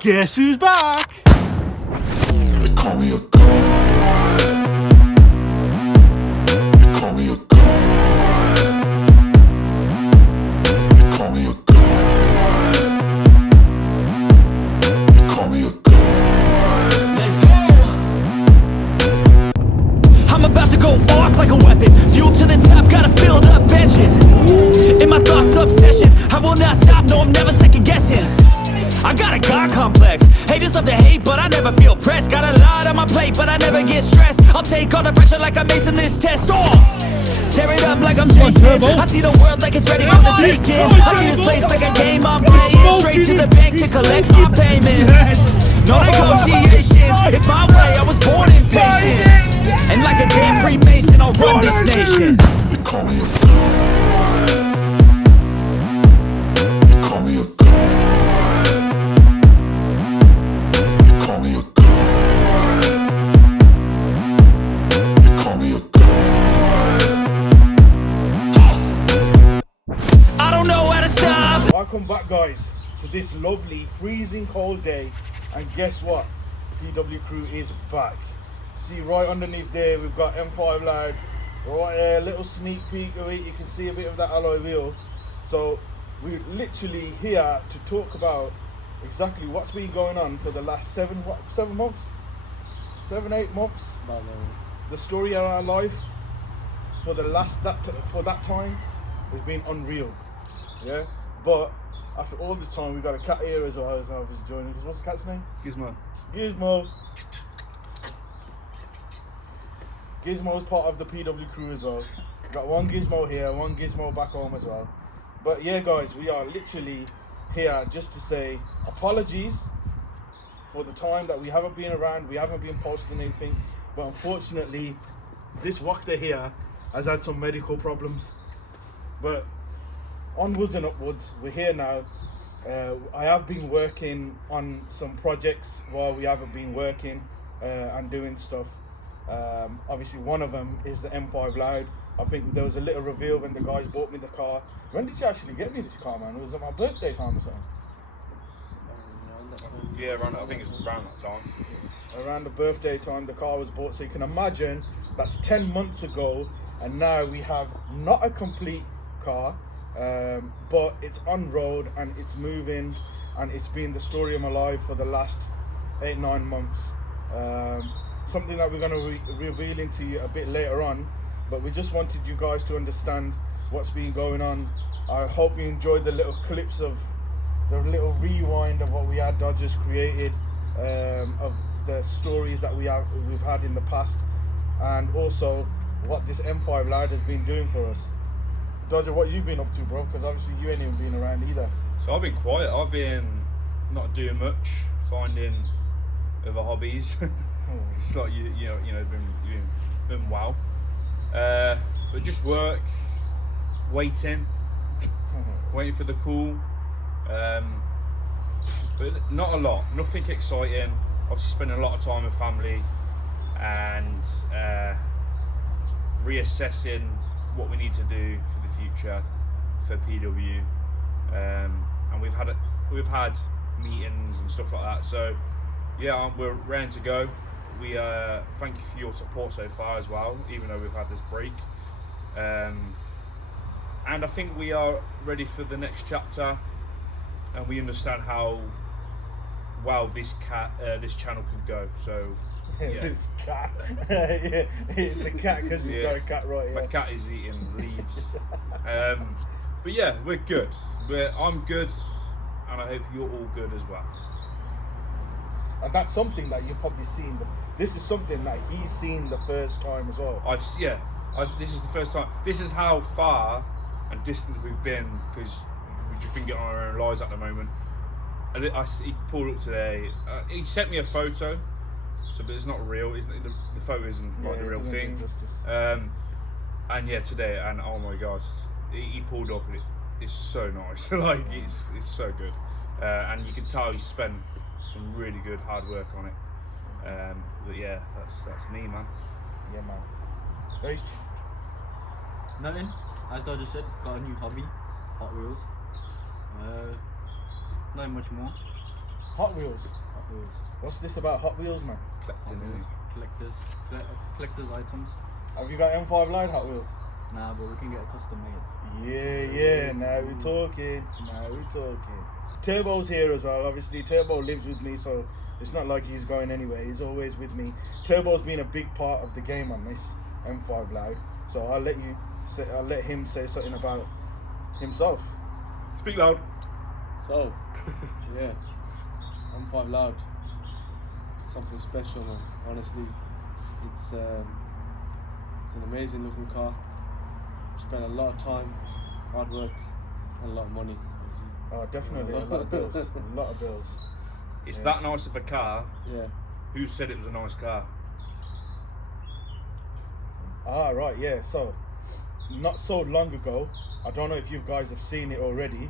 Guess who's back? They call me a god. They call me a god. They call me a god. They call me a god. Let's go! I'm about to go off like a weapon. Fuel to the top, got a filled up engine. In my thoughts, obsession. I will not stop, no, I'm never second guessing. I got a God complex. Haters love to hate, but I never feel pressed. Got a lot on my plate, but I never get stressed. I'll take all the pressure like I'm acing this test. Tear it up like I'm Jason. I see the world like it's ready for the taking. I see this place like a game I'm playing. Straight to the bank to collect my payments. No negotiations, it's my way, I was born impatient. And like a damn Freemason, I'll run this nation. They call me a god. They call me a god. They call me a god. They call me a god. I don't know how to stop. Welcome back, guys, to this lovely freezing cold day. And guess what? PW Crew is back. See right underneath there, we've got M5 Loud. Right there, little sneak peek of it. You can see a bit of that alloy wheel. So we're literally here to talk about exactly what's been going on for the last 7 months, 7-8 months. The story of our life for that time has been unreal. Yeah, but after all this time, we got a cat here as well as I was joining. What's the cat's name? Gizmo. Gizmo. Gizmo's part of the PW Crew as well. Got one Gizmo here, one Gizmo back home as well. But yeah, guys, we are literally here just to say apologies for the time that we haven't been around. We haven't been posting anything. But unfortunately, this Wakta here has had some medical problems. But onwards and upwards, we're here now. I have been working on some projects while we haven't been working and doing stuff. Obviously one of them is the M5 Loud. I think there was a little reveal when the guys bought me the car. When did you actually get me this car, man? It was on my birthday time or something. Yeah, I think it's around that time. Around the birthday time the car was bought, so you can imagine that's 10 months ago, and now we have not a complete car, but it's on road and it's moving, and it's been the story of my life for the last 8-9 months. Something that we're going to reveal into you a bit later on, but we just wanted you guys to understand what's been going on. I hope you enjoyed the little clips of the little rewind of what we had Dodgers created, of the stories that we've had in the past, and also what this M5 Loud has been doing for us. Dodger, what you been up to, bro? Because obviously you ain't even been around either. So I've been quiet. I've been not doing much, finding other hobbies. It's like you know, been wow. But just work, waiting for the call. But not a lot, nothing exciting. Obviously spending a lot of time with family and reassessing what we need to do for the future for PW. And we've had meetings and stuff like that. So yeah, we're ready to go. We thank you for your support so far as well, even though we've had this break. And I think we are ready for the next chapter, and we understand how well this channel can go. So yeah. This cat. Yeah, it's a cat because we've got a cat right here. My cat is eating leaves. But yeah, we're good. I'm good, and I hope you're all good as well. And that's something that you've probably seen. This is something that he's seen the first time as well. This is the first time. This is how far and distant we've been, because we've just been getting on our own lives at the moment. And he pulled up today. He sent me a photo, but it's not real. The photo isn't like the real thing. And yeah, today, and oh my gosh, he pulled up, and it's so nice. Like it's so good, and you can tell he spent some really good hard work on it. But yeah, that's me, man. Yeah, man. H. Nothing. As Dodger said, got a new hobby, Hot Wheels. Not much more. Hot Wheels. Hot Wheels. What's this about Hot Wheels, man? Collecting, Hot Wheels. Collectors items. Have you got M5 Line Hot Wheel? Nah, but we can get a custom made. Yeah, now we're talking. Turbo's here as well. Obviously, Turbo lives with me, so it's not like he's going anywhere. He's always with me. Turbo's been a big part of the game on this M5 Loud. So I'll let him say something about himself. Speak loud. So, yeah, I'm 5 Loud. Something special, man. Honestly, it's an amazing looking car. Spent a lot of time, hard work, and a lot of money. Oh, definitely. A lot of bills. A lot of bills. It's Yeah. that nice of a car. Yeah. Who said it was a nice car? Ah, right, yeah. So, not so long ago, I don't know if you guys have seen it already,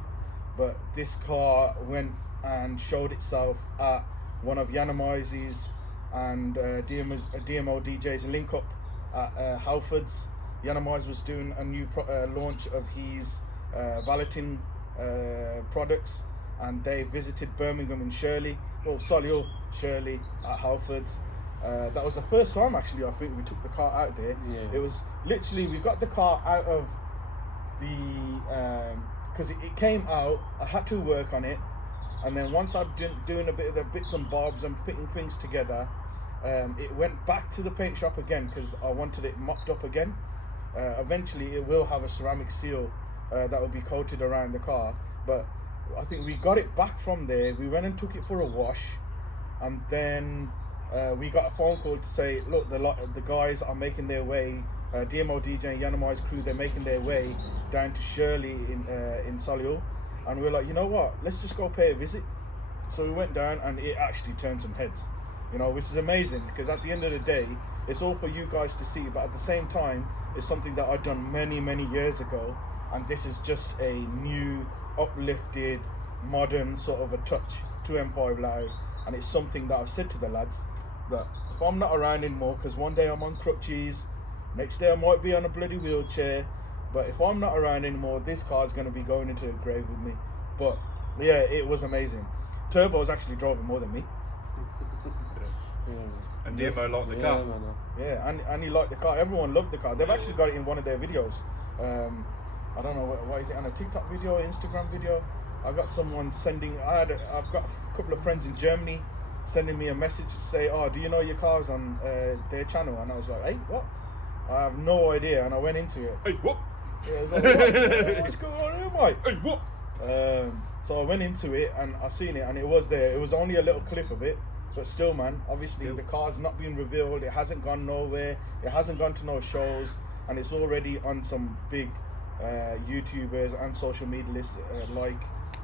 but this car went and showed itself at one of Yanamai's and DMO DJ's link up at Halfords. Yanamai's was doing a new launch of his valeting products, and they visited Birmingham and Shirley, Solihull, Shirley at Halfords. That was the first time actually I think we took the car out there. Yeah. It was literally, we got the car out of the because it came out, I had to work on it, and then once I'd doing a bit of the bits and bobs and fitting things together, it went back to the paint shop again because I wanted it mopped up again. Eventually it will have a ceramic seal that will be coated around the car, but I think we got it back from there. We went and took it for a wash, and then we got a phone call to say, look, the guys are making their way, DMO DJ and Yanamai's crew, they're making their way down to Shirley in Solihull, and we were like, you know what, let's just go pay a visit. So we went down, and it actually turned some heads, you know, which is amazing, because at the end of the day, it's all for you guys to see, but at the same time, it's something that I've done many years ago, and this is just a new, uplifted, modern sort of a touch to M5 Loud, and it's something that I've said to the lads, that if I'm not around anymore, because one day I'm on crutches, next day I might be on a bloody wheelchair, but if I'm not around anymore, this car's going to be going into the grave with me. But yeah, it was amazing. Turbo's actually driving more than me. Yeah, man. And DMO liked the Yeah, car. man. Yeah, and he liked the car. Everyone loved the car. They've actually got it in one of their videos. I don't know what is it, on a TikTok video, Instagram video. I got someone sending. I've got a couple of friends in Germany sending me a message to say, "Oh, do you know your car's on their channel?" And I was like, "Hey, what?" I have no idea, and I went into it. Hey, what? Yeah, I was like, what's going on here, mate? Hey, what? So I went into it and I seen it, and it was there. It was only a little clip of it, but still, man. Obviously, the car's not been revealed. It hasn't gone nowhere. It hasn't gone to no shows, and it's already on some big YouTubers and social media lists like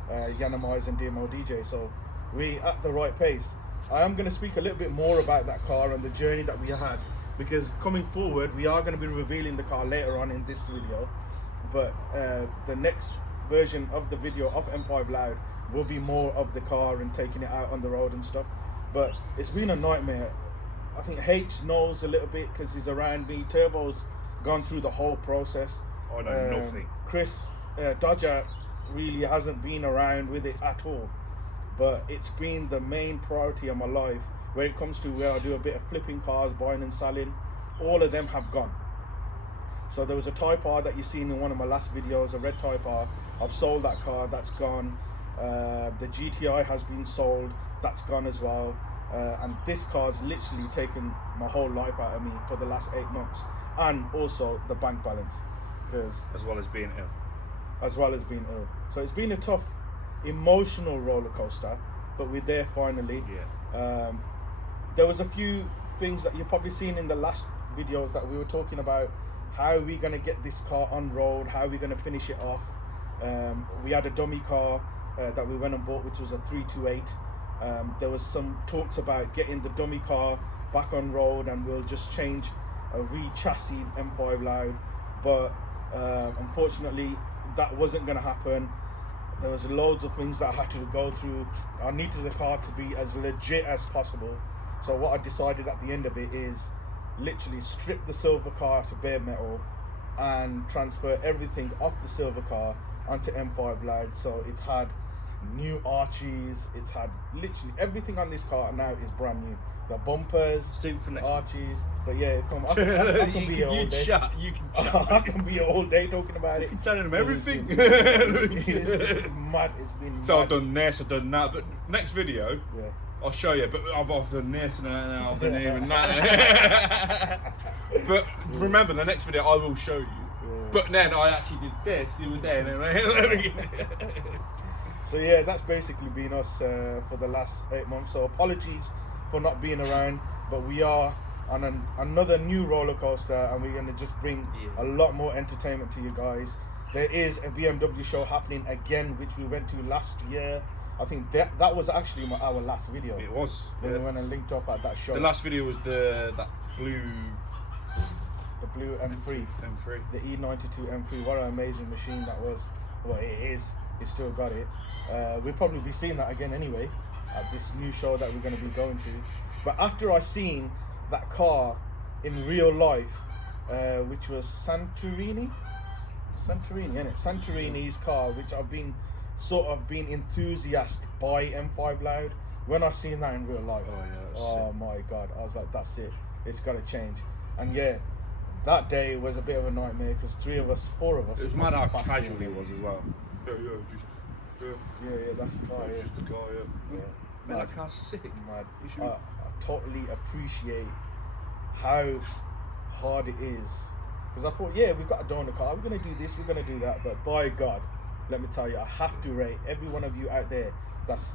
Yanamai's and DMO DJ. So we at the right pace. I am going to speak a little bit more about that car and the journey that we had, because coming forward, we are going to be revealing the car later on in this video. But the next version of the video of M5 Loud will be more of the car and taking it out on the road and stuff. But it's been a nightmare. I think H knows a little bit because he's around me. Turbo's gone through the whole process. I know nothing. Chris Dodger really hasn't been around with it at all. But it's been the main priority of my life where it comes to where I do a bit of flipping cars, buying and selling. All of them have gone. So there was a Type R that you've seen in one of my last videos, a red Type R. I've sold that car, that's gone. The GTI has been sold, that's gone as well. And this car's literally taken my whole life out of me for the last 8 months. And also the bank balance, As well as being ill. as well as being ill. So it's been a tough emotional roller coaster, but we're there finally. Yeah. There was a few things that you've probably seen in the last videos that we were talking about. How are we going to get this car on road? How are we going to finish it off? We had a dummy car that we went and bought, which was a 328. There was some talks about getting the dummy car back on road, and we'll just change a re-chassis M5 Loud. But unfortunately, that wasn't going to happen. There was loads of things that I had to go through. I needed the car to be as legit as possible. So what I decided at the end of it is literally strip the silver car to bare metal and transfer everything off the silver car onto M5 Loud. So it's had new arches. It's had literally everything on this car now is brand new. The bumpers, Save it for next arches. But yeah, come on. I can be here all day. You can I chat. can be here all day talking about it. Telling them everything. It's mad. It's been So I've mad. done this, I've done that, but next video Yeah. I'll show you. But I've done this and I've done here and that. But remember, the next video I will show you. But then I actually did this the other day. And then So yeah, that's basically been us for the last 8 months. So apologies for not being around, but we are on another new roller coaster, and we're going to just bring a lot more entertainment to you guys. There is a BMW show happening again, which we went to last year. I think that was actually our last video. it was. When we went and linked up at that show. The last video was that blue the blue M3. M3. The E92 M3, what an amazing machine that was. Well, it is. It's still got it. We'll probably be seeing that again anyway at this new show that we're going to be going to. But after I seen that car in real life, which was Santorini, isn't it? Santorini's car, which I've been enthusiastic by M5 Loud. When I seen that in real life, oh my god, I was like, that's it. It's got to change. And yeah, that day was a bit of a nightmare because 4 of us. It was mad how passed casual away. he was as well. Just Yeah, that's the car. it's Yeah. just the car, yeah. Man, that car's sick. Mad. You should- I totally appreciate how hard it is, because I thought, yeah, we've got a door in the car, we're going to do this, we're going to do that, but by God, let me tell you, I have to rate every one of you out there that's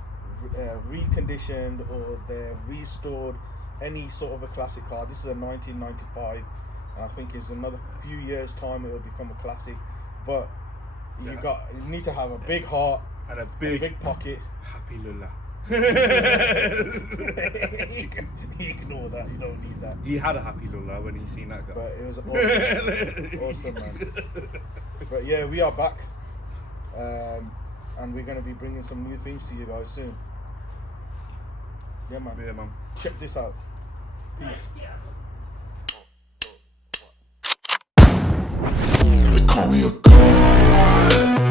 reconditioned or they're restored any sort of a classic car. This is a 1995, and I think it's another few years time it will become a classic, but you need to have a big heart And a a big, big pocket. happy Lula. You can ignore that. You don't need that. He had a happy Lula when he seen that guy. But it was awesome, man. But yeah, we are back, and we're gonna be bringing some new things to you guys soon. Yeah, man. Yeah, man. Check this out. Peace. They call me a god.